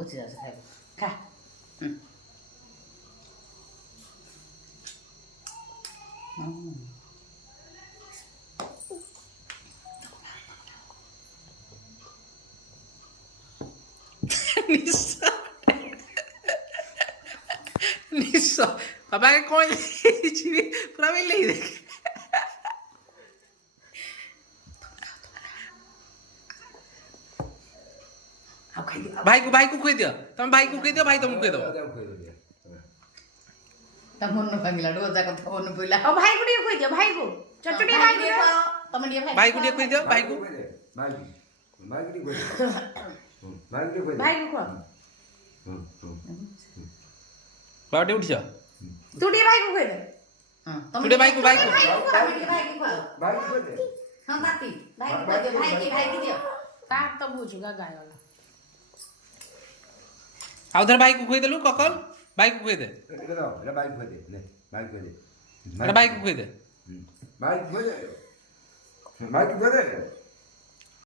ବହୁତ ଯାଉଛି ଖାଇବୁ ଖା ନିଶ ବାବା କଣ ହେଇଛି ପୁରା ବିଲେଇ ଦେଖ ଭାଇ କୁ ଖୁଇଦିଅ ତମେ ଭାଇ କୁ ଖୁଇଦିଅ ଭାଇ ତମକୁ ଖୁଇଦବ ତା ମନ ଭାଙ୍ଗିଲାଠୁ ଅଜା କଥା ମନେ ପଇଲା ଆଉ ଭାଇକୁ ଟିକେ ଖୁଇଦିଅ ଭାଇକୁ ଚଟୁଟି ଭାଇକୁ ତମେ ଟିକେ ଭାଇକୁ ଟିକେ ଖୁଇଦିଅ ଭାଇକୁ ଭାଇକୁ ଖୁଆ ବାବା ଟିକେ ଉଠିଛ ତୁ ଟିକେ ଭାଇକୁ ଖୁଇଦେ ତୁ ଟିକେ ଭାଇକୁ ଭାଇକୁ ଖୁଆ ହଁ ତାତି ଭାଇକୁ ଖୁଇଦିଅ ଭାଇକି ଦିଅ କାଟ ତ ବୁଝୁ ଗାଗା ଆଉ ଥରେ ଭାଇକୁ ଖୁଇଦେଲୁ କକଲ ଭାଇକୁ ଖୁଇଦେ ଭାଇକୁ ଖୁଇଦେ ଭାଇକୁ ଖୁଇଦେ ଭାଇକୁ ଖୁଇଦେ ଭାଇକୁ ଖୁଇଦେ